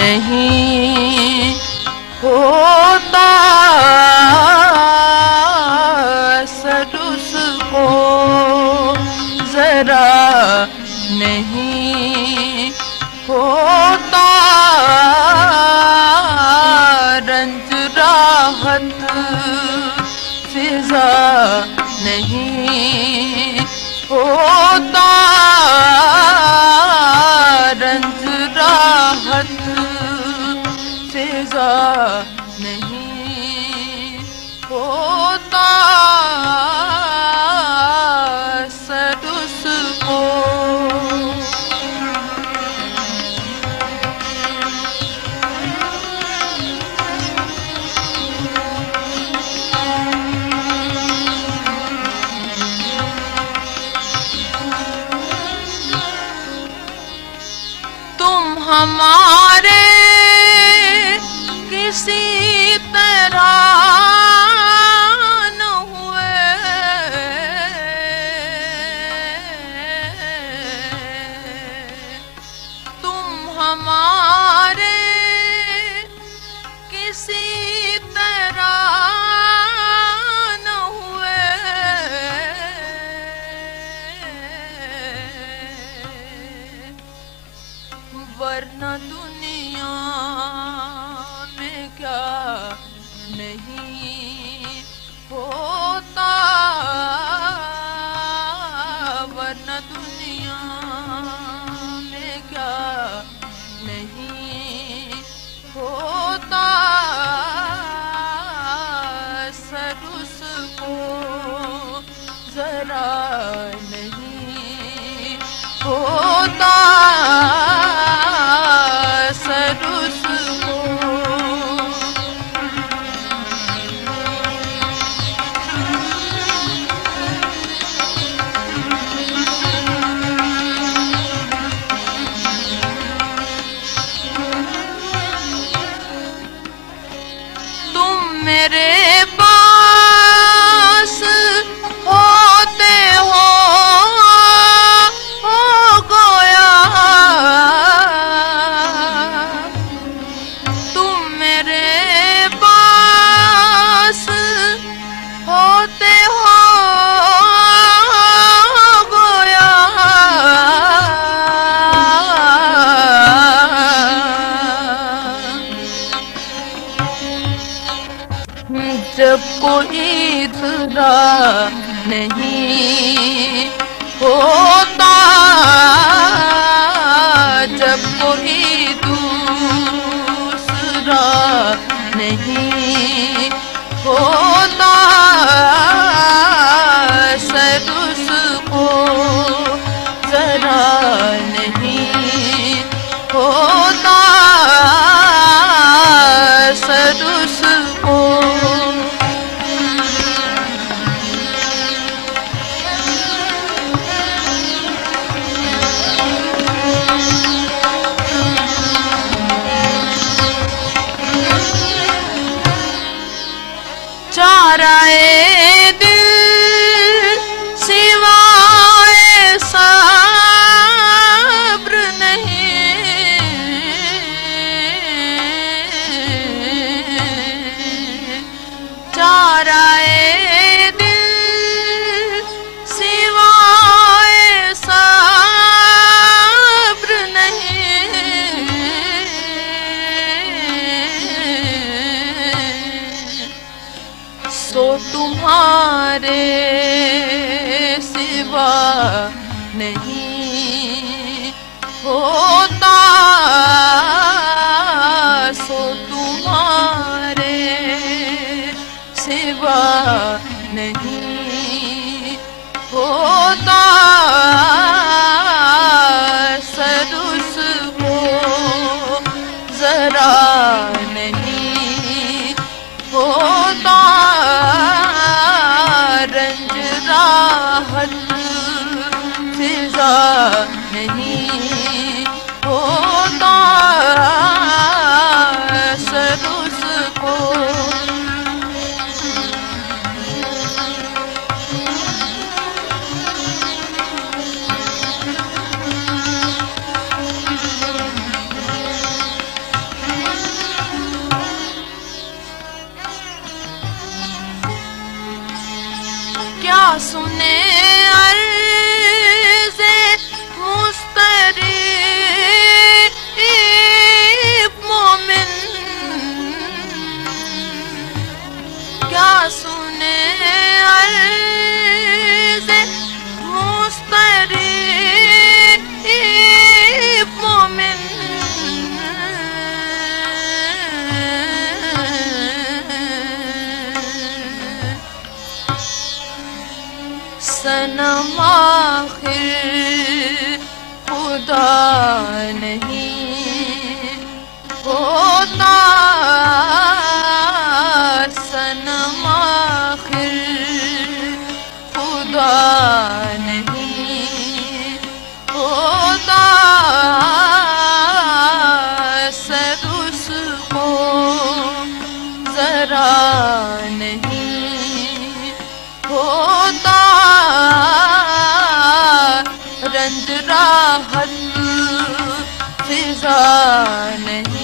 नहीं होता सरुस को जरा नहीं होता रंज राहत फिजा नहीं होता रंज राहत फिजा नहीं होता सरुस को। तुम हमारे किसी तरह न हुए, तुम हमारे किसी तरह न हुए, वरना दुनिया में क्या नहीं होता, वरना दुनिया में क्या नहीं होता सरुस को जरा नहीं होता सरुस को। तुम मेरे पास होते हो गोया, तुम मेरे पास होते हो गोया, जब कोई दूसरा नहीं होता, जब कोई दूसरा नहीं होता सरुस को जरा नहीं होता सरुस को। चाराए दिल सिवाए सब्र नहीं, चाराए दिल सिवाए सब्र नहीं, सो तुम्हारे सिवा नहीं होता, सो तुम्हारे सिवा नहीं होता सरुस को जरा नहीं होता रंज रंज राहत फिजा नहीं।